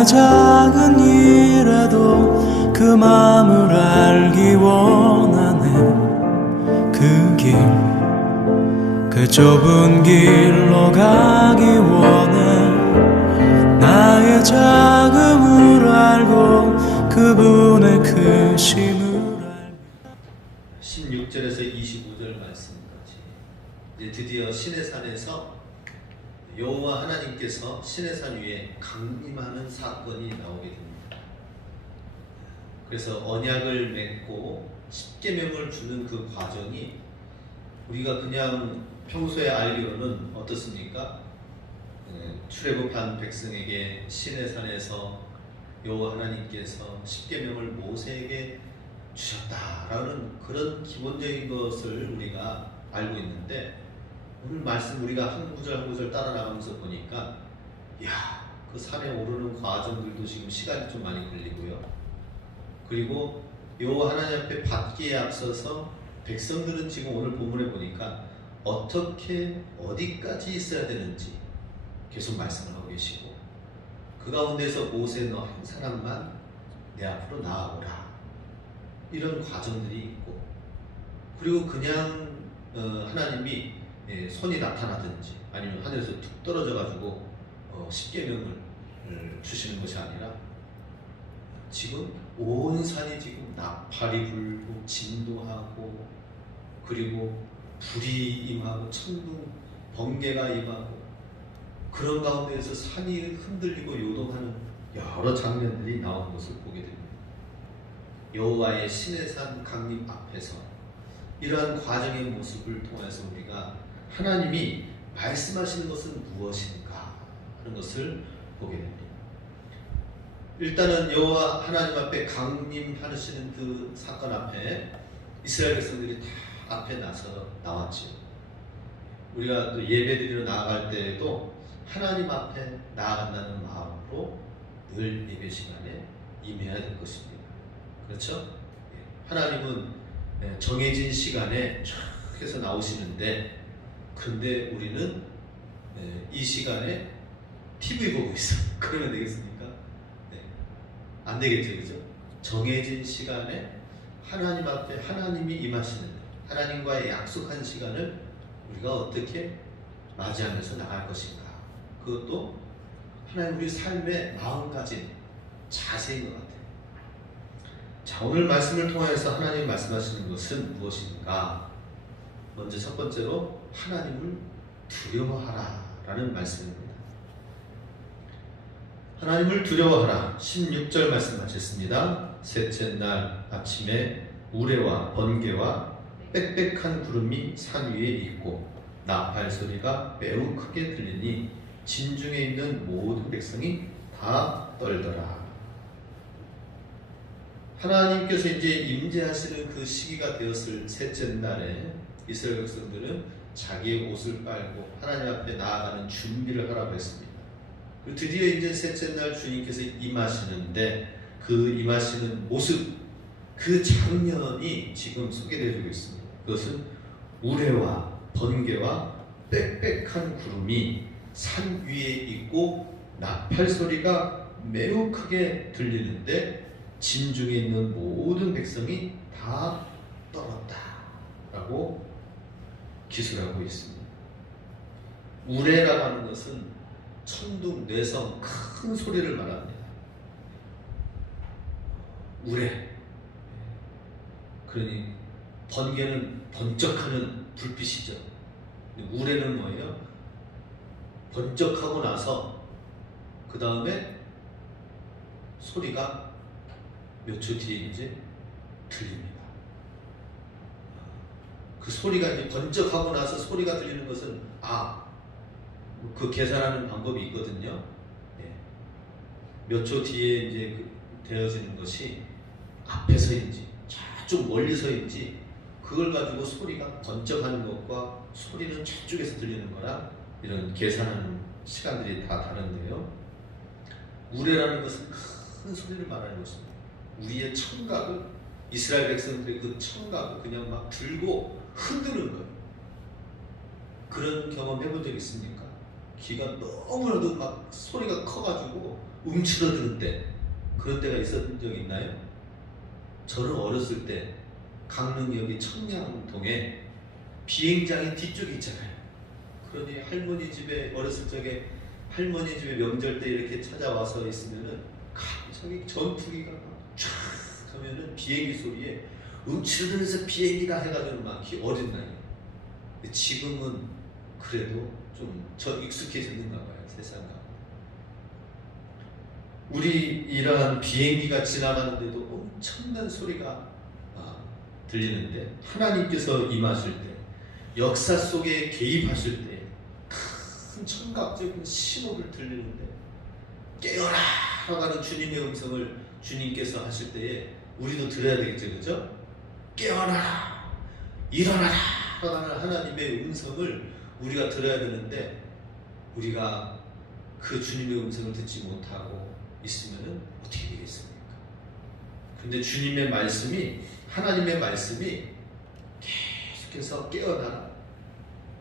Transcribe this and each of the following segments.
나의 작은 일에도 그 마음을 알기 원하네. 그 길, 그 좁은 길로 가기 원해. 나의 작음을 알고 그분의 크심을 알고. 16절에서 25절 말씀까지 이제 드디어 시내산에서 여호와 하나님께서 시내산 위에 강림하는 사건이 나오게 됩니다. 그래서 언약을 맺고 십계명을 주는 그 과정이 우리가 그냥 평소에 알기로는 어떻습니까? 출애굽한 백성에게 시내산에서 여호와 하나님께서 십계명을 모세에게 주셨다라는 그런 기본적인 것을 우리가 알고 있는데, 오늘 말씀 우리가 한 구절 한 구절 따라 나가면서 보니까 그 산에 오르는 과정들도 지금 시간이 좀 많이 걸리고요. 그리고 여호와 하나님 앞에 받기에 앞서서 백성들은 지금 오늘 본문에 보니까 어떻게 어디까지 있어야 되는지 계속 말씀을 하고 계시고, 그 가운데서 모세 너 한 사람만 내 앞으로 나아오라, 이런 과정들이 있고, 그리고 그냥 하나님이 손이 나타나든지 아니면 하늘에서 툭 떨어져 가지고 십계명을 주시는 것이 아니라 지금 온 산이 지금 나팔이 불고 진동하고, 그리고 불이 임하고 천둥 번개가 임하고, 그런 가운데에서 산이 흔들리고 요동하는 여러 장면들이 나오는 것을 보게 됩니다. 여호와의 시내산 강림 앞에서 이러한 과정의 모습을 통해서 우리가 하나님이 말씀하시는 것은 무엇인가 하는 것을 보게 됩니다. 일단은 여호와 하나님 앞에 강림하시는 그 사건 앞에 이스라엘 백성들이 다 앞에 나왔죠. 우리가 또 예배드리러 나아갈 때에도 하나님 앞에 나아간다는 마음으로 늘 예배 시간에 임해야 될 것입니다. 그렇죠? 하나님은 정해진 시간에 쫙 해서 나오시는데, 근데 우리는 이 시간에 TV 보고 있어. 그러면 되겠습니까? 안 되겠죠, 그죠? 정해진 시간에 하나님 앞에 하나님이 임하시는, 하나님과의 약속한 시간을 우리가 어떻게 맞이하면서 나갈 것인가, 그것도 하나님 우리 삶의 마음가짐 자세인 것 같아요. 자, 오늘 말씀을 통해서 하나님 말씀하시는 것은 무엇인가? 먼저 첫 번째로 하나님을 두려워하라 라는 말씀입니다. 하나님을 두려워하라. 16절 말씀 마쳤습니다. 셋째 날 아침에 우레와 번개와 빽빽한 구름이 산 위에 있고 나팔 소리가 매우 크게 들리니 진중에 있는 모든 백성이 다 떨더라. 하나님께서 이제 임재하시는 그 시기가 되었을 셋째 날에 이스라엘 백성들은 자기의 옷을 빨고 하나님 앞에 나아가는 준비를 하라고 했습니다. 그리고 드디어 이제 셋째 날 주님께서 임하시는데, 그 임하시는 모습, 그 장면이 지금 소개되어지고 있습니다. 그것은 우레와 번개와 빽빽한 구름이 산 위에 있고 나팔 소리가 매우 크게 들리는데 진중에 있는 모든 백성이 다 떨었다 라고 기술하고 있습니다. 우레라고 하는 것은 천둥, 뇌성, 큰 소리를 말합니다. 우레. 그러니 번개는 번쩍하는 불빛이죠. 우레는 뭐예요? 번쩍하고 나서 그 다음에 소리가 몇 초 뒤에 이제 들립니다. 그 소리가 이제 번쩍하고 나서 소리가 들리는 것은 그 계산하는 방법이 있거든요. 몇 초 뒤에 이제 되어지는 것이 앞에서인지 저쪽 멀리서인지 그걸 가지고 소리가 번쩍하는 것과 소리는 저쪽에서 들리는 거라 이런 계산하는 시간들이 다 다른데요. 우레라는 것은 큰 소리를 말하는 것입니다. 우리의 청각을, 이스라엘 백성들의 그 청각을 그냥 막 들고 흔드는 거예요. 그런 경험 해본 적 있습니까? 귀가 너무나도 막 소리가 커가지고 움츠러드는 때, 그런 때가 있었던 적 있나요? 저는 어렸을 때 강릉역이 청량동에 비행장이 뒤쪽에 있잖아요. 그러니 할머니 집에 어렸을 적에 할머니 집에 명절 때 이렇게 찾아와서 있으면은 갑자기 전투기가 쫙 하면은 비행기 소리에 움츠러들면서 비행기다 해가지고 막 어린 나이. 근데 지금은 그래도 좀 익숙해졌는가 봐요, 세상과. 우리 이러한 비행기가 지나가는데도 엄청난 소리가 들리는데, 하나님께서 임하실 때, 역사 속에 개입하실 때 큰 청각적인 신호를 들리는데, 깨어라! 라고 하는 주님의 음성을 주님께서 하실 때에 우리도 들어야 되겠죠, 그죠? 깨어나라! 일어나라! 라고 하는 하나님의 음성을 우리가 들어야 되는데, 우리가 그 주님의 음성을 듣지 못하고 있으면 어떻게 되겠습니까? 근데 주님의 말씀이, 하나님의 말씀이 계속해서 깨어나라,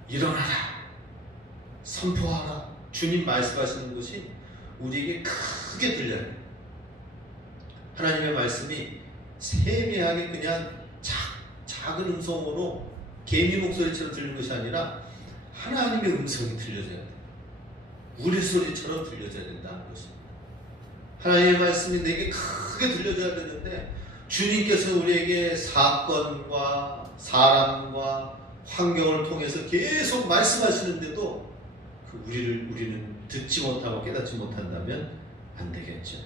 일어나라, 선포하라, 주님 말씀하시는 것이 우리에게 크게 들려요. 하나님의 말씀이 세미하게 그냥 작은 음성으로 개미 목소리처럼 들리는 것이 아니라 하나님의 음성이 들려져야 돼요. 우리소리처럼 들려져야 된다는 것입니다. 하나님의 말씀이 내게 크게 들려져야 되는데, 주님께서 우리에게 사건과 사람과 환경을 통해서 계속 말씀하시는데도 우리는 듣지 못하고 깨닫지 못한다면 안 되겠죠.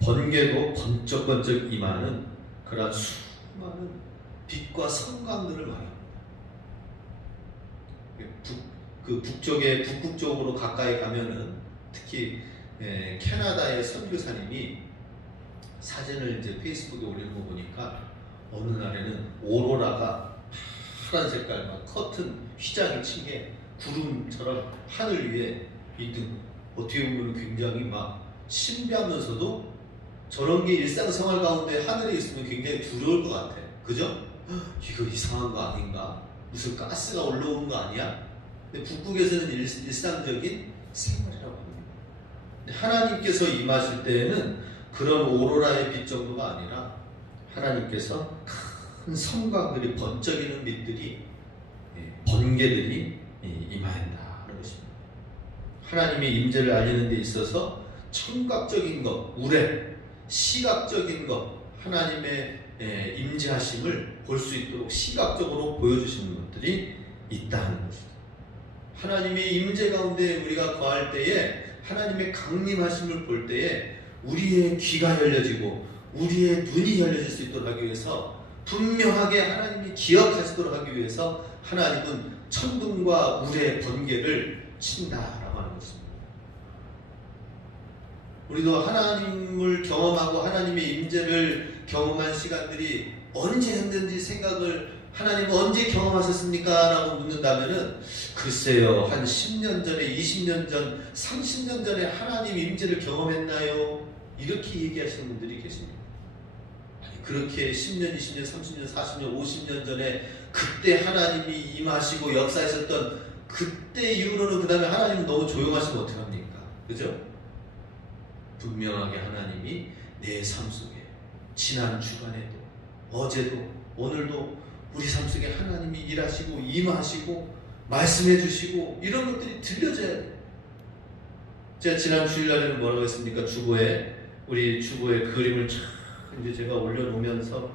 번개도 번쩍번쩍 임하는 그러한 수많은 빛과 성광들을 말합니다. 북극 쪽으로 가까이 가면은, 특히 캐나다의 선교사님이 사진을 이제 페이스북에 올리는 거 보니까, 어느 날에는 오로라가 파란 색깔 막 커튼 휘장이 친 게 구름처럼 하늘 위에 있던, 어떻게 보면 굉장히 막 신비하면서도 저런 게 일상생활 가운데 하늘에 있으면 굉장히 두려울 것 같아. 그죠? 이거 이상한 거 아닌가? 무슨 가스가 올라오는 거 아니야? 근데 북극에서는 일상적인 생활이라고 합니다. 하나님께서 임하실 때에는 그런 오로라의 빛 정도가 아니라 하나님께서 큰 성광들이, 번쩍이는 빛들이, 번개들이 임하인다 하는 것입니다. 하나님의 임재를 알리는 데 있어서 청각적인 것, 우레, 시각적인 것, 하나님의 임재하심을 볼 수 있도록 시각적으로 보여주시는 것들이 있다는 것입니다. 하나님의 임재 가운데 우리가 거할 때에, 하나님의 강림하심을 볼 때에 우리의 귀가 열려지고 우리의 눈이 열려질 수 있도록 하기 위해서, 분명하게 하나님이 기억하시도록 하기 위해서 하나님은 천둥과 우레, 번개를 친다라고 하는 것입니다. 우리도 하나님을 경험하고 하나님의 임재를 경험한 시간들이 언제 했는지 생각을, 하나님 언제 경험하셨습니까? 라고 묻는다면은, 글쎄요, 한 10년 전에, 20년 전, 30년 전에 하나님 임재를 경험했나요? 이렇게 얘기하시는 분들이 계십니다. 아니, 그렇게 10년, 20년, 30년, 40년, 50년 전에 그때 하나님이 임하시고 역사하셨던 그때 이후로는, 그 다음에 하나님은 너무 조용하시면 어떡합니까? 그죠? 분명하게 하나님이 내 삶 속에, 지난 주간에도, 어제도, 오늘도 우리 삶 속에 하나님이 일하시고 임하시고 말씀해 주시고 이런 것들이 들려져야 돼요. 제가 지난 주일날에는 뭐라고 했습니까? 주보에, 우리 주보에 그림을 쫙 이제 제가 올려놓으면서,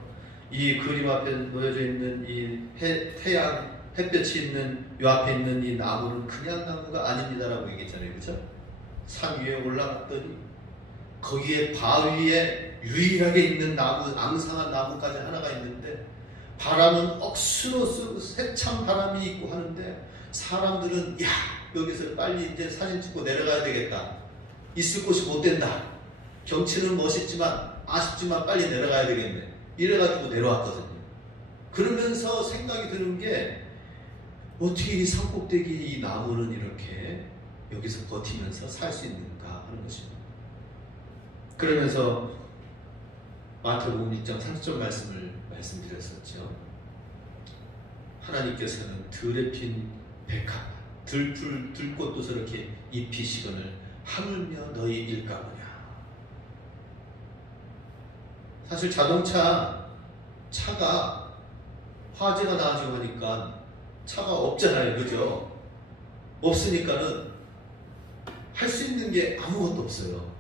이 그림 앞에 놓여져 있는 이 태양, 햇볕이 있는 요 앞에 있는 이 나무는 그냥 나무가 아닙니다라고 얘기했잖아요. 그죠? 산 위에 올라갔더니 거기에 바위에 유일하게 있는 나무, 앙상한 나무까지 하나가 있는데, 바람은 억수로 세찬 바람이 있고 하는데, 사람들은 야, 여기서 빨리 이제 사진 찍고 내려가야 되겠다, 있을 곳이 못 된다, 경치는 멋있지만 아쉽지만 빨리 내려가야 되겠네, 이래가지고 내려왔거든요. 그러면서 생각이 드는 게, 어떻게 이 산꼭대기 이 나무는 이렇게 여기서 버티면서 살 수 있는가 하는 것입니다. 그러면서 마태복음 6장 30절 말씀드렸었죠. 하나님께서는 들에 핀 백합, 들꽃도 저렇게 잎이 시거늘 하물며 너희 일가보냐. 사실 차가 화재가 나가지고 하니까 차가 없잖아요. 그죠? 없으니까는 할 수 있는 게 아무것도 없어요.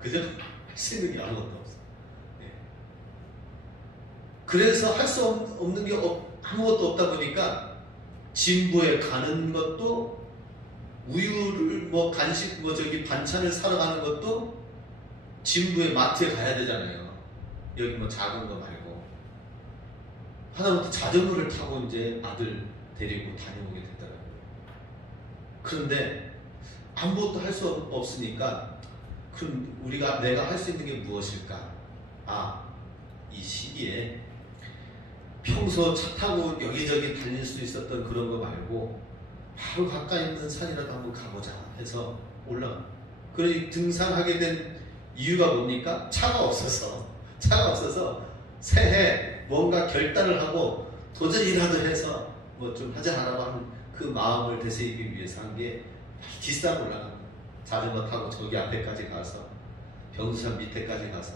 그죠? 할 수 있는 게 아무것도 없어요. 네. 그래서 할 수 없는 게 아무것도 없다 보니까 진부에 가는 것도, 우유를 뭐 간식 뭐 저기 반찬을 사러 가는 것도 진부에 마트에 가야 되잖아요. 여기 뭐 작은 거 말고. 하다못해 자전거를 타고 이제 아들 데리고 다녀오게 되더라고요. 그런데 아무것도 할 수 없으니까 그럼 내가 할 수 있는 게 무엇일까? 이 시기에 평소 차 타고 여기저기 다닐 수 있었던 그런 거 말고 바로 가까이 있는 산이라도 한번 가보자 해서 올라가. 그러니 등산하게 된 이유가 뭡니까? 차가 없어서 새해 뭔가 결단을 하고 도전이라도 해서 뭐 좀 하자라고 하는 그 마음을 되새기기 위해서 한 게 뒷산 올라간 거예요. 자전거 타고 저기 앞에까지 가서 병수산 밑에까지 가서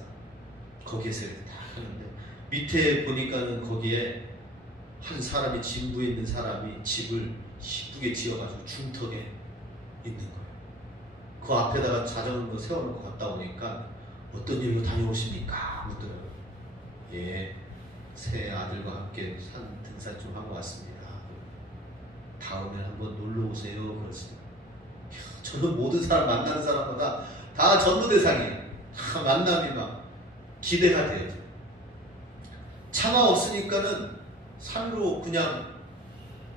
거기에서 이렇게 다 하는데, 밑에 보니까는 거기에 한 사람이, 진부에 있는 사람이 집을 이쁘게 지어가지고 중턱에 있는 거예요. 그 앞에다가 자전거 세워놓고 갔다 오니까 어떤 일로 다녀오십니까? 묻더라고요. 예, 새 아들과 함께 등산 좀 하고 왔습니다. 다음에 한번 놀러 오세요. 그렇습니다. 저는 모든 사람, 만나는 사람마다 다 전도 대상이에요. 만남이 막 기대가 돼요. 차가 없으니까는 산으로 그냥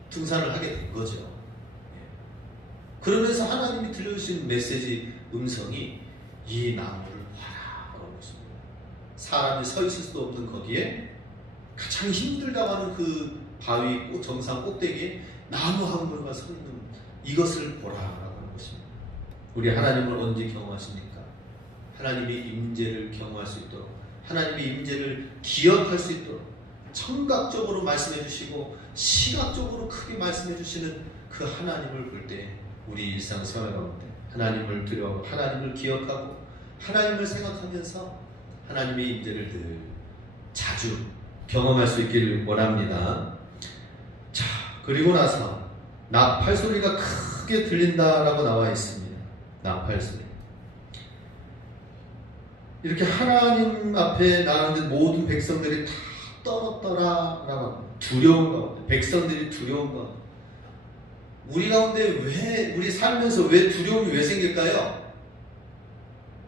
등산을 하게 된 거죠. 그러면서 하나님이 들려주신 메시지 음성이 이 나무를 봐라 그러고 있습니다. 사람이 서 있을 수도 없는 거기에 가장 힘들다고 하는 그 바위 정상 꼭대기에 나무 한 그루가 서 있는 이것을 보라라고 하는 것입니다. 우리 하나님을 언제 경험하십니까? 하나님의 임재를 경험할 수 있도록, 하나님의 임재를 기억할 수 있도록 청각적으로 말씀해 주시고 시각적으로 크게 말씀해 주시는 그 하나님을 볼 때 우리 일상생활 가운데 하나님을 두려워, 하나님을 기억하고 하나님을 생각하면서 하나님의 임재를 늘 자주 경험할 수 있기를 원합니다. 자, 그리고 나서 나팔 소리가 크게 들린다라고 나와 있습니다. 나팔 소리. 이렇게 하나님 앞에 나가는 모든 백성들이 다 떨었더라라고, 두려운 가운데, 백성들이 두려운 가운데. 우리 가운데 우리 살면서 왜 두려움이 왜 생길까요?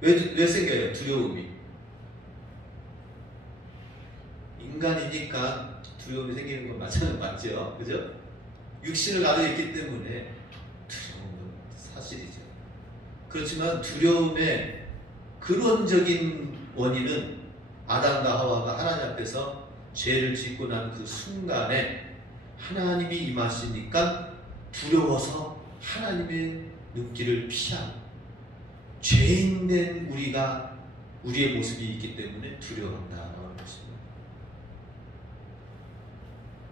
왜 생겨요? 두려움이. 인간이니까 두려움이 생기는 건 맞죠? 그죠? 육신을 가지고 있기 때문에 두려움은 사실이죠. 그렇지만 두려움의 근원적인 원인은 아담과 하와가 하나님 앞에서 죄를 짓고 난 그 순간에 하나님이 임하시니까 두려워서 하나님의 눈길을 피한 죄인된 우리의 모습이 있기 때문에 두려워한다라고 하는 것입니다.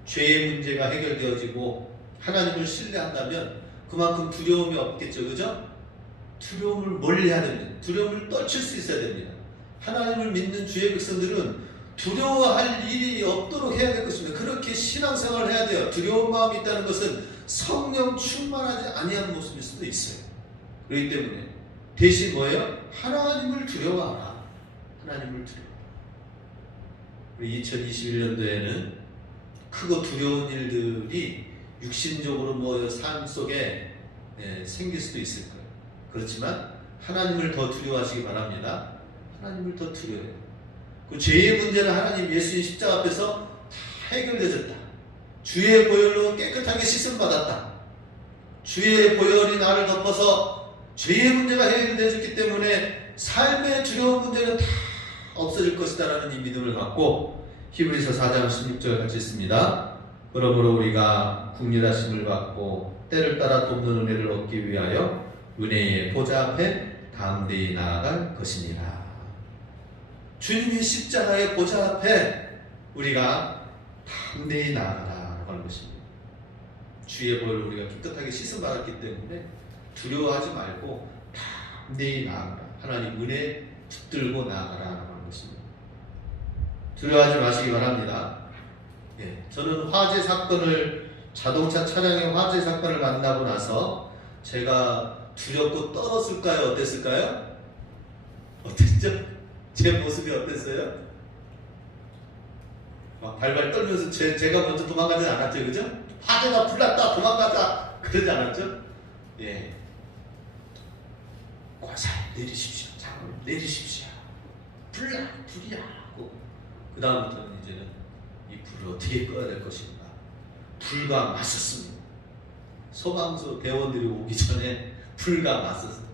죄의 문제가 해결되어지고 하나님을 신뢰한다면 그만큼 두려움이 없겠죠. 그죠? 두려움을 멀리해야 됩니다. 두려움을 떨칠 수 있어야 됩니다. 하나님을 믿는 주의 백성들은 두려워할 일이 없도록 해야 될 것입니다. 그렇게 신앙생활을 해야 돼요. 두려운 마음이 있다는 것은 성령 충만하지 아니한 모습일 수도 있어요. 그렇기 때문에 대신 뭐예요? 하나님을 두려워하라. 하나님을 두려워하라. 우리 2021년도에는 크고 두려운 일들이 육신적으로 삶 속에 생길 수도 있을 거예요. 그렇지만 하나님을 더 두려워하시기 바랍니다. 하나님을 더 두려워해요. 그 죄의 문제는 하나님 예수님 십자가 앞에서 다 해결되었다. 주의 보혈로 깨끗하게 씻음받았다. 주의 보혈이 나를 덮어서 죄의 문제가 해결되었기 때문에 삶의 두려운 문제는 다 없어질 것이다라는 이 믿음을 갖고 히브리서 4장 16절 같이 있습니다. 그러므로 우리가 국률하심을 받고 때를 따라 돕는 은혜를 얻기 위하여 은혜의 보좌 앞에 담대히 나아갈 것이니라. 주님의 십자가의 보좌 앞에 우리가 담대히 나아가라고 하는 것입니다. 주의 벌로 우리가 깨끗하게 씻음 받았기 때문에 두려워하지 말고 담대히 나아가라. 하나님 은혜 붙들고 나아가라라는 것입니다. 두려워하지 마시기 바랍니다. 예, 저는 화재 사건을 자동차 차량의 화재 사건을 만나고 나서 제가 두렵고 떨었을까요? 어땠을까요? 어땠죠? 제 모습이 어땠어요? 막 발발 떨면서 제가 먼저 도망가지 않았죠, 그죠? 화재가 불났다, 도망가자, 그러지 않았죠? 예. 과살 내리십시오, 장을 내리십시오. 불이야 하고 그 다음부터는 이제는 이 불을 어떻게 꺼야 될 것인가. 불과 맞섰습니다. 소방서 대원들이 오기 전에 불과 맞섰어요.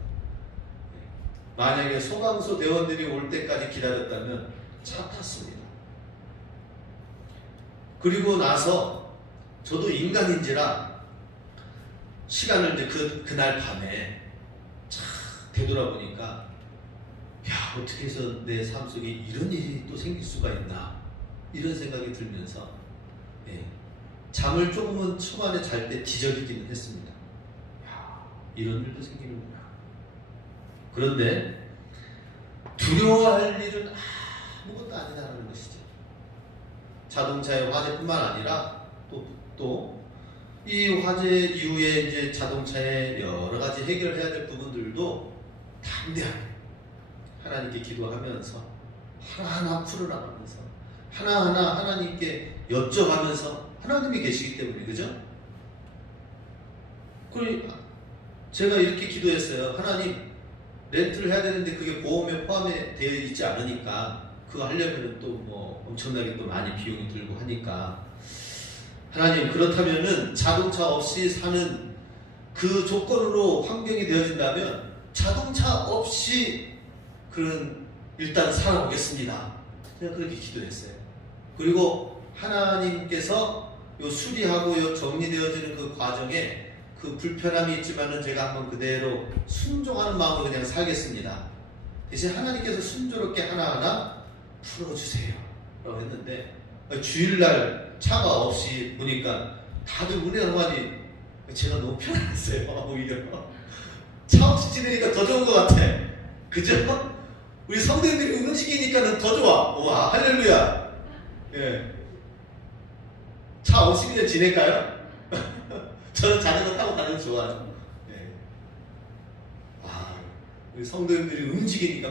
만약에 소방서 대원들이 올 때까지 기다렸다면 차 탔습니다. 그리고 나서 저도 인간인지라 시간을 이제 그날 밤에 참 되돌아보니까 야, 어떻게 해서 내 삶 속에 이런 일이 또 생길 수가 있나 이런 생각이 들면서 예, 잠을 조금은 초반에 잘 때 뒤적이기는 했습니다. 야, 이런 일도 생기는구나. 그런데 두려워할 일은 아무것도 아니다라는 것이죠. 자동차의 화재뿐만 아니라 또 이 화재 이후에 이제 자동차의 여러 가지 해결해야 될 부분들도 담대하게 하나님께 기도하면서 하나하나 풀어나가면서 하나하나 하나님께 여쭤가면서 하나님이 계시기 때문에, 그죠? 그리고 제가 이렇게 기도했어요. 하나님, 렌트를 해야 되는데 그게 보험에 포함이 되어 있지 않으니까 그거 하려면 또 뭐 엄청나게 또 많이 비용이 들고 하니까 하나님, 그렇다면은 자동차 없이 사는 그 조건으로 환경이 되어진다면 자동차 없이 그런 일단 살아보겠습니다. 제가 그렇게 기도했어요. 그리고 하나님께서 요 수리하고 요 정리되어지는 그 과정에 그 불편함이 있지만은 제가 한번 그대로 순종하는 마음으로 그냥 살겠습니다. 대신 하나님께서 순조롭게 하나하나 풀어주세요 라고 했는데, 주일날 차가 없이 보니까 다들 운행하니 제가 너무 편안했어요. 오히려 차 없이 지내니까 더 좋은 것 같아. 그죠? 우리 성도님들이 운행시키니까는 더 좋아. 와, 할렐루야. 예. 차 없이 그냥 지낼까요? 저는 자전거 타고 다니는 거 좋아요. 예. 우리 성도님들이 움직이니까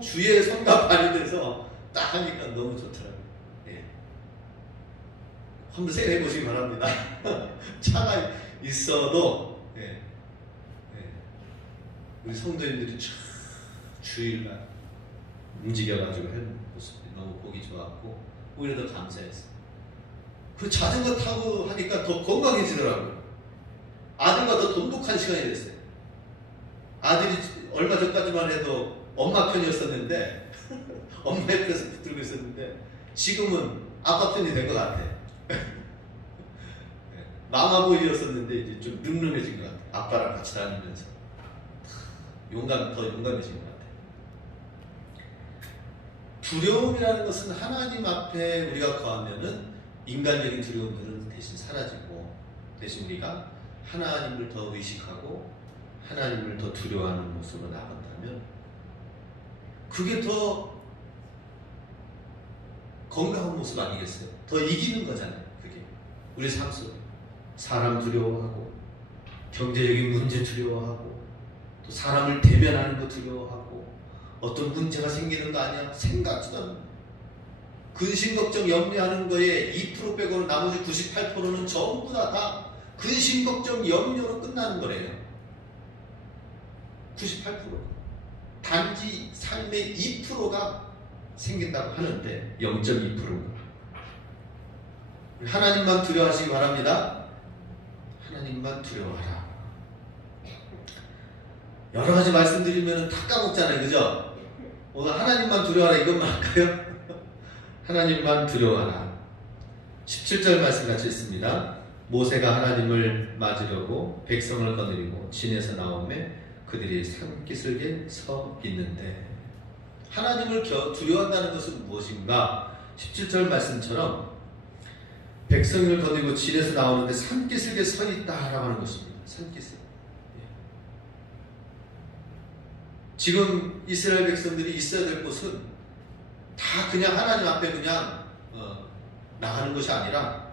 주의 손과 발이 돼서 딱 하니까 너무 좋더라고요. 예. 한번 생각해 보시기 바랍니다. 차가 있어도, 예. 예. 우리 성도님들이 주일날 움직여가지고 하는 모습이 너무 보기 좋았고, 오히려 더 감사했어요. 그 자전거 타고 하니까 더 건강해지더라고요. 아들과 더 돈독한 시간이 됐어요. 아들이 얼마 전까지만 해도 엄마 편이었었는데 엄마 옆에서 붙들고 있었는데 지금은 아빠 편이 된 것 같아. 마마보이였었는데 이제 좀 늠름해진 것 같아. 아빠랑 같이 다니면서 더 용감해진 것 같아. 두려움이라는 것은 하나님 앞에 우리가 거하면은 인간적인 두려움들은 대신 사라지고, 대신 우리가 하나님을 더 의식하고 하나님을 더 두려워하는 모습으로 나간다면 그게 더 건강한 모습 아니겠어요? 더 이기는 거잖아요. 그게 우리 삶 속에 사람 두려워하고, 경제적인 문제 두려워하고, 또 사람을 대면하는 거 두려워하고, 어떤 문제가 생기는 거 아니야? 생각지도 않는 거예요. 근심 걱정 염려하는 거에 2% 빼고는 나머지 98%는 전부 다 근심 걱정 염려로 끝나는 거래요. 98%. 단지 삶의 2%가 생긴다고 하는데 0.2%가. 하나님만 두려워하시기 바랍니다. 하나님만 두려워하라. 여러 가지 말씀드리면 다 까먹잖아요. 그죠? 오늘 하나님만 두려워하라 이것만 할까요? 하나님만 두려워하라. 17절 말씀 같이 있습니다. 모세가 하나님을 맞으려고 백성을 거느리고 진에서 나오매 그들이 산기슭에 서 있는데, 하나님을 두려워한다는 것은 무엇인가? 17절 말씀처럼 백성을 거느리고 진에서 나오는데 산기슭에 서 있다라고 하는 것입니다. 산기슭. 지금 이스라엘 백성들이 있어야 될 곳은 다 그냥 하나님 앞에 그냥 나가는 것이 아니라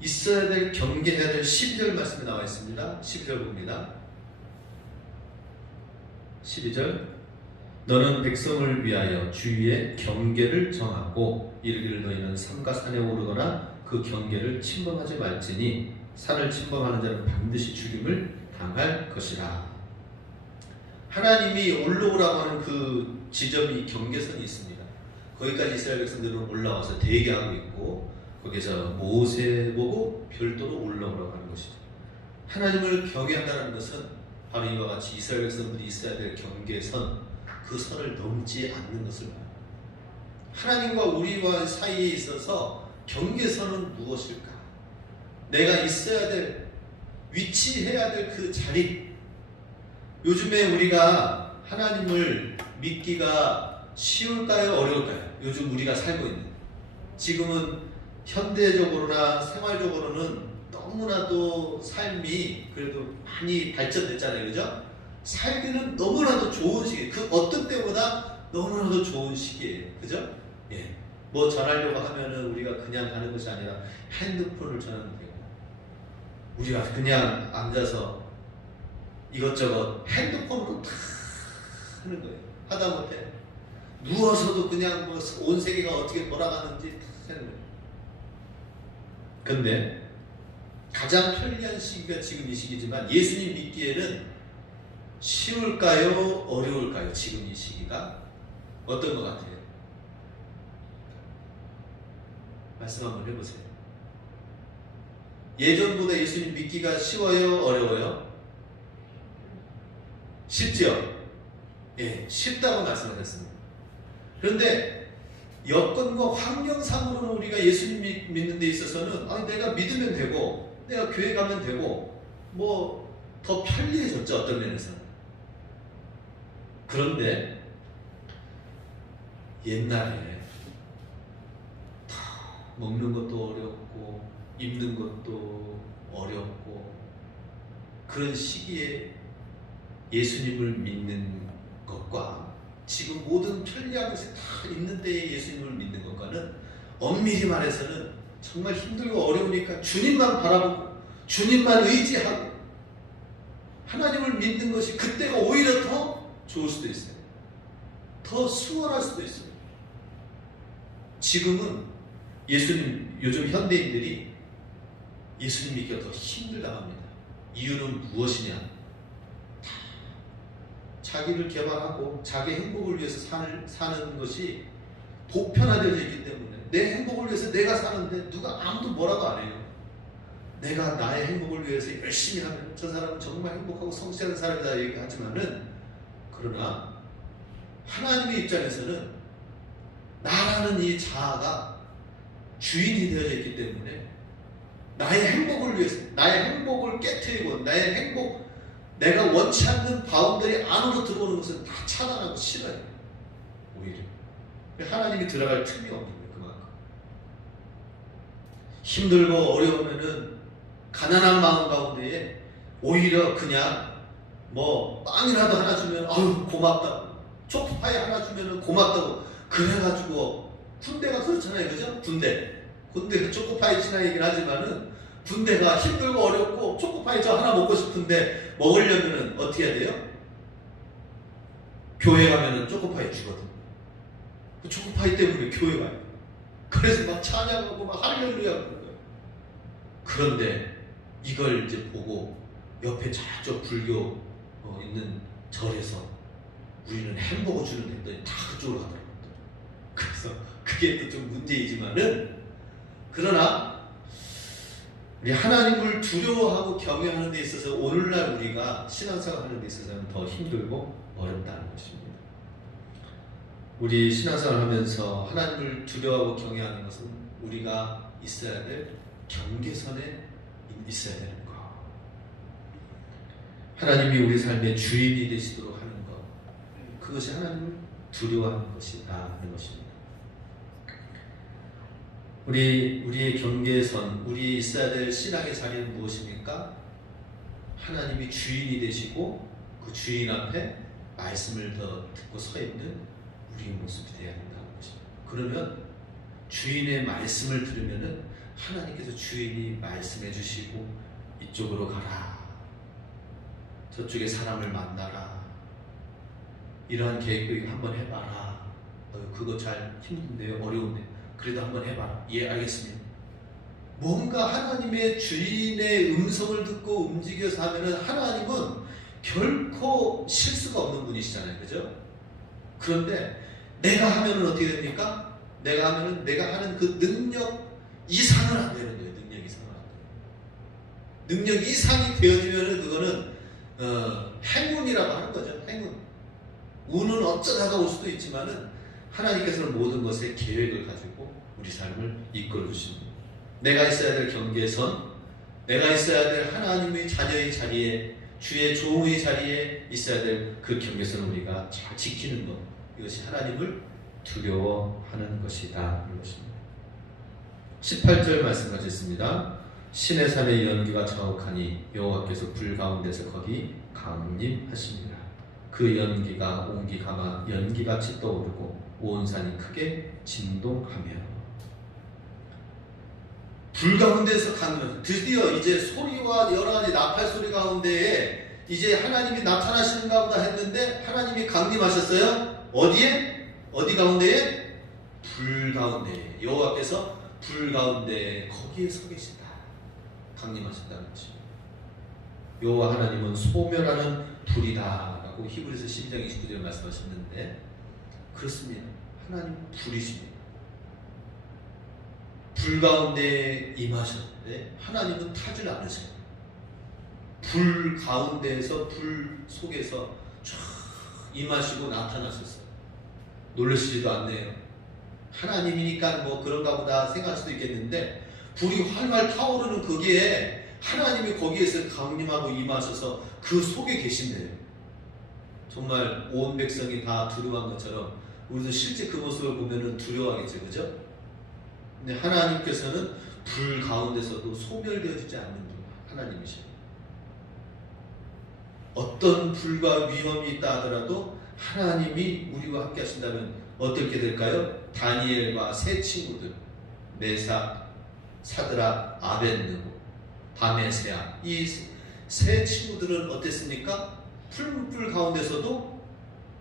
있어야 될, 경계해야 될 12절 말씀에 나와 있습니다. 12절 봅니다. 12절, 너는 백성을 위하여 주위에 경계를 정하고 이르기를 너희는 삼가 산에 오르거나 그 경계를 침범하지 말지니 산을 침범하는 자는 반드시 죽임을 당할 것이라. 하나님이 올라오라고 하는 그 지점이 경계선이 있습니다. 거기까지 이스라엘 백성들은 올라와서 대기하고 있고 거기서 모세 보고 별도로 올라오라고 하는 것이죠. 하나님을 경외한다는 것은 바로 이와 같이 이스라엘 백성들이 있어야 될 경계선, 그 선을 넘지 않는 것을 말합니다. 하나님과 우리와 사이에 있어서 경계선은 무엇일까? 내가 있어야 될, 위치해야 될 그 자리. 요즘에 우리가 하나님을 믿기가 쉬울까요? 어려울까요? 요즘 우리가 살고 있는. 지금은 현대적으로나 생활적으로는 너무나도 삶이 그래도 많이 발전됐잖아요. 그죠? 살기는 너무나도 좋은 시기. 그 어떤 때보다 너무나도 좋은 시기예요. 그죠? 예. 뭐 전하려고 하면은 우리가 그냥 하는 것이 아니라 핸드폰을 전하면 되고, 우리가 그냥 앉아서 이것저것 핸드폰으로 다 하는 거예요. 하다못해 누워서도 그냥 뭐 온 세계가 어떻게 돌아가는지 다 하는 거예요. 근데 가장 편리한 시기가 지금 이 시기지만 예수님 믿기에는 쉬울까요? 어려울까요? 지금 이 시기가 어떤 것 같아요? 말씀 한번 해보세요. 예전보다 예수님 믿기가 쉬워요? 어려워요? 쉽죠? 예, 쉽다고 말씀하셨습니다. 그런데 여건과 환경상으로는 우리가 예수님 믿는 데 있어서는 내가 믿으면 되고 내가 교회 가면 되고 뭐 더 편리해졌죠, 어떤 면에서는. 그런데 옛날에 먹는 것도 어렵고 입는 것도 어렵고 그런 시기에 예수님을 믿는 것과 지금 모든 편리한 것이 다 있는 데에 예수님을 믿는 것과는 엄밀히 말해서는 정말 힘들고 어려우니까 주님만 바라보고 주님만 의지하고 하나님을 믿는 것이 그때가 오히려 더 좋을 수도 있어요. 더 수월할 수도 있어요. 지금은 예수님, 요즘 현대인들이 예수님 믿기가 더 힘들다고 합니다. 이유는 무엇이냐? 자기를 개발하고 자기 행복을 위해서 사는 것이 보편화되어 있기 때문에 내 행복을 위해서 내가 사는데 누가 아무도 뭐라고 안 해요. 내가 나의 행복을 위해서 열심히 하면 저 사람은 정말 행복하고 성실한 사람이다 얘기하지만은, 그러나 하나님의 입장에서는 나라는 이 자아가 주인이 되어져 있기 때문에 나의 행복을 위해서, 나의 행복을 깨트리고 나의 행복, 내가 원치 않는 바운더리 안으로 들어오는 것은 다 차단하고 싫어요. 오히려 하나님이 들어갈 틈이 없는 거예요. 그만큼 힘들고 어려우면은 가난한 마음 가운데에 오히려 그냥 뭐 빵이라도 하나 주면 아유 고맙다고, 초코파이 하나 주면은 고맙다고, 그래가지고 군대가 그렇잖아요. 그죠? 군대가 초코파이 친한 얘기를 하지만은 군대가 힘들고 어렵고 초코파이 저 하나 먹고 싶은데 먹으려면은 어떻게 해야 돼요? 교회 가면은 초코파이 주거든. 그 초코파이 때문에 교회 가요. 그래서 막 찬양하고 막 할렐루야 그러는 거예요. 그런데 이걸 이제 보고 옆에 저쪽 불교 있는 절에서 우리는 햄버거 주는 데들 다 그쪽으로 가더라고요. 그래서 그게 또 좀 문제이지만은, 그러나 우리 하나님을 두려워하고 경외하는 데 있어서 오늘날 우리가 신앙생활 하는 데 있어서는 더 힘들고 어렵다는 것입니다. 우리 신앙생활 하면서 하나님을 두려워하고 경외하는 것은 우리가 있어야 될 경계선에 있어야 되는 것, 하나님이 우리 삶의 주인이 되시도록 하는 것, 그것이 하나님을 두려워하는 것이다 하는 것입니다. 우리의 경계선, 우리 있어야 될 신앙의 자리는 무엇입니까? 하나님이 주인이 되시고 그 주인 앞에 말씀을 더 듣고 서 있는 우리의 모습이 되어야 된다는 것입니다. 그러면 주인의 말씀을 들으면은 하나님께서 주인이 말씀해 주시고 이쪽으로 가라, 저쪽에 사람을 만나라, 이러한 계획도 한번 해봐라. 그거 잘 힘든데요, 어려운데 그래도 한번 해봐라. 예, 알겠습니다. 뭔가 하나님의 주인의 음성을 듣고 움직여서 하면은 하나님은 결코 실수가 없는 분이시잖아요, 그죠? 그런데 내가 하면은 어떻게 됩니까? 내가 하면은 내가 하는 그 능력 이상은 안 되는 거예요. 능력 이상은 안 돼요. 능력 이상이 되어지면은 그거는 행운이라고 하는 거죠. 행운. 운은 어쩌다가 올 수도 있지만은 하나님께서는 모든 것에 계획을 가지고 우리 삶을 이끌어 주십니다. 내가 있어야 될 경계선, 내가 있어야 될 하나님의 자녀의 자리에, 주의 종의 자리에 있어야 될 그 경계선을 우리가 잘 지키는 것, 이것이 하나님을 두려워하는 것이다. 이것입니다. 18절 말씀 가졌습니다. 신의 산의 연기가 자욱하니 여호와께서 불 가운데서 거기 강림하십니다. 그 연기가 온기 감아 연기같이 떠오르고 온 산이 크게 진동하며. 불 가운데서 강림, 드디어 이제 소리와 여러 가지 나팔 소리 가운데에 이제 하나님이 나타나시는가 보다 했는데 하나님이 강림하셨어요. 어디에? 어디 가운데에? 불 가운데. 여호와께서 불 가운데 거기에 서 계시다. 강림하셨다는 것입니다. 여호와 하나님은 소멸하는 불이다 라고 히브리서 12장 29절에 말씀하셨는데 그렇습니다. 하나님은 불이십니다. 불 가운데 임하셨는데 하나님은 타질 않으세요. 불 가운데에서, 불 속에서 쫙 임하시고 나타나셨어요. 놀라시지도 않네요. 하나님이니까 뭐 그런가 보다 생각할 수도 있겠는데 불이 활활 타오르는 거기에 하나님이 거기에서 강림하고 임하셔서 그 속에 계신대요. 정말 온 백성이 다 두려워한 것처럼 우리도 실제 그 모습을 보면 두려워하겠죠, 그죠? 근데 하나님께서는 불 가운데서도 소멸되어지지 않는 분, 하나님이십니다. 어떤 불과 위험이 있다 하더라도 하나님이 우리와 함께 하신다면 어떻게 될까요? 다니엘과 세 친구들, 메삭, 사드락, 아벳느고, 다메세아, 이 세 친구들은 어땠습니까? 풀무불 가운데서도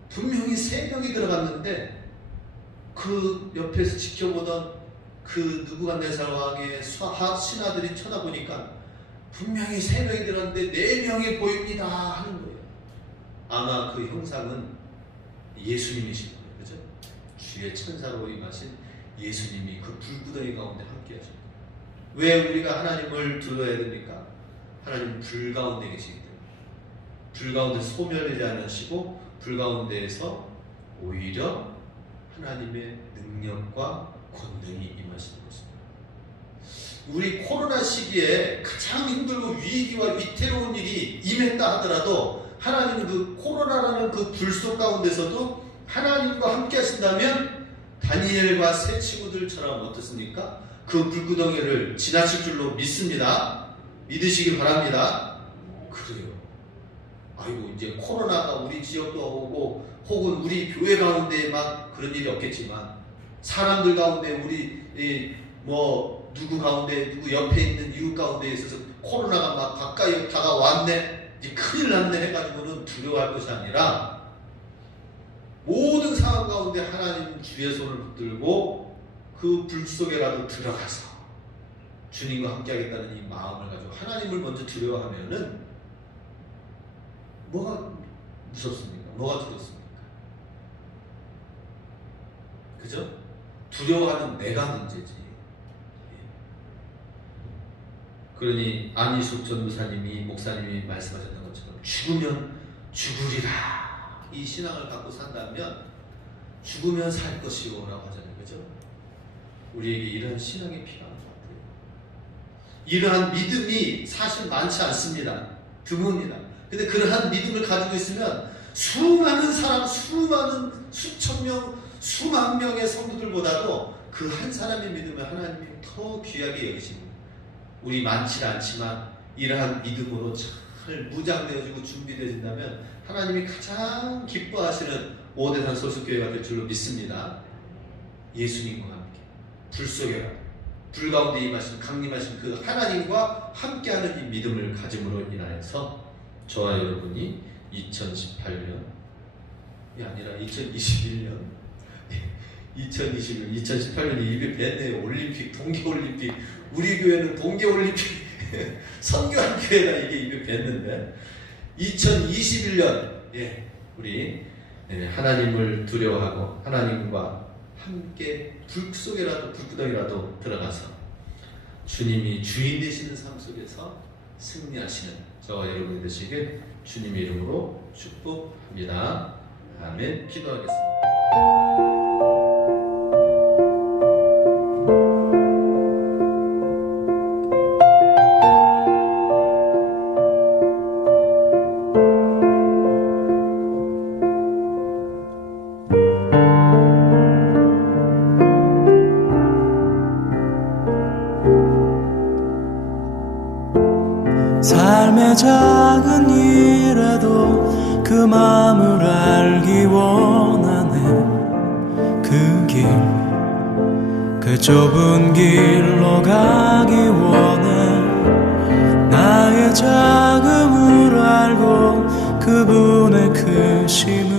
분명히 세 명이 들어갔는데 그 옆에서 지켜보던 그 느부갓네살 왕의 신하들이 쳐다보니까 분명히 세 명이 들어갔는데 네 명이 보입니다 하는 거예요. 아마 그 형상은 예수님이신 거예요, 그죠? 주의 천사로 임하신 예수님이 그 불구덩이 가운데 함께 하신 거예요. 왜 우리가 하나님을 두려워해야 됩니까? 하나님은 불 가운데 계시기 때문에. 불 가운데 소멸되지 않으시고 불 가운데에서 오히려 하나님의 능력과 권능이 임하시는 것입니다. 우리 코로나 시기에 가장 힘들고 위기와 위태로운 일이 임했다 하더라도 하나님은 그 코로나라는 그 불 속 가운데서도 하나님과 함께 하신다면 다니엘과 세 친구들처럼 어떻습니까? 그 불구덩이를 지나칠 줄로 믿습니다. 믿으시기 바랍니다. 그래요. 아이고 이제 코로나가 우리 지역도 오고 혹은 우리 교회 가운데 막 그런 일이 없겠지만 사람들 가운데 우리 뭐 누구 가운데 누구 옆에 있는 이웃 가운데 있어서 코로나가 막 가까이 다가왔네, 이제 큰일 났네 해가지고는 두려워할 것이 아니라 모든 상황 가운데 하나님 주의 손을 붙들고 그 불 속에라도 들어가서 주님과 함께 하겠다는 이 마음을 가지고 하나님을 먼저 두려워하면은 뭐가 무섭습니까? 뭐가 두렵습니까? 그죠? 두려워하는 내가 문제지. 그러니 안희숙 전도사님이 목사님이 말씀하셨던 것처럼 죽으면 죽으리라 이 신앙을 갖고 산다면 죽으면 살 것이오 라고 하잖아요, 그죠? 우리에게 이런 신앙이 필요한 것 같아요. 이러한 믿음이 사실 많지 않습니다. 드뭅니다. 근데 그러한 믿음을 가지고 있으면 수많은 사람, 수천 명, 수만 명의 성도들보다도 그 한 사람의 믿음을 하나님이 더 귀하게 여기십니다. 우리 많지 않지만 이러한 믿음으로 잘 무장되어지고 준비되어진다면 하나님이 가장 기뻐하시는 오대산 소속교회가 될 줄로 믿습니다. 예수님과 함께 불 속에 불 가운데 임하신 강림하신 그 하나님과 함께하는 이 믿음을 가짐으로 인하여서 저와 여러분이 2018년이 아니라 2021년 2018년이 입에 뱉네요. 올림픽, 동계올림픽. 우리 교회는 동계올림픽 선교한 교회가 이게 입에 뱉는데 2021년 우리 하나님을 두려워하고 하나님과 함께 불 속에라도 불구덩이라도 들어가서 주님이 주인 되시는 삶 속에서 승리하시는 저와 여러분이 되시길 주님의 이름으로 축복합니다. 아멘. 기도하겠습니다. 삶의 작은 일에도 그 마음을 알기 원하네. 그 길, 그 좁은 길로 가기 원해. 나의 작음을 알고 그분의 크심을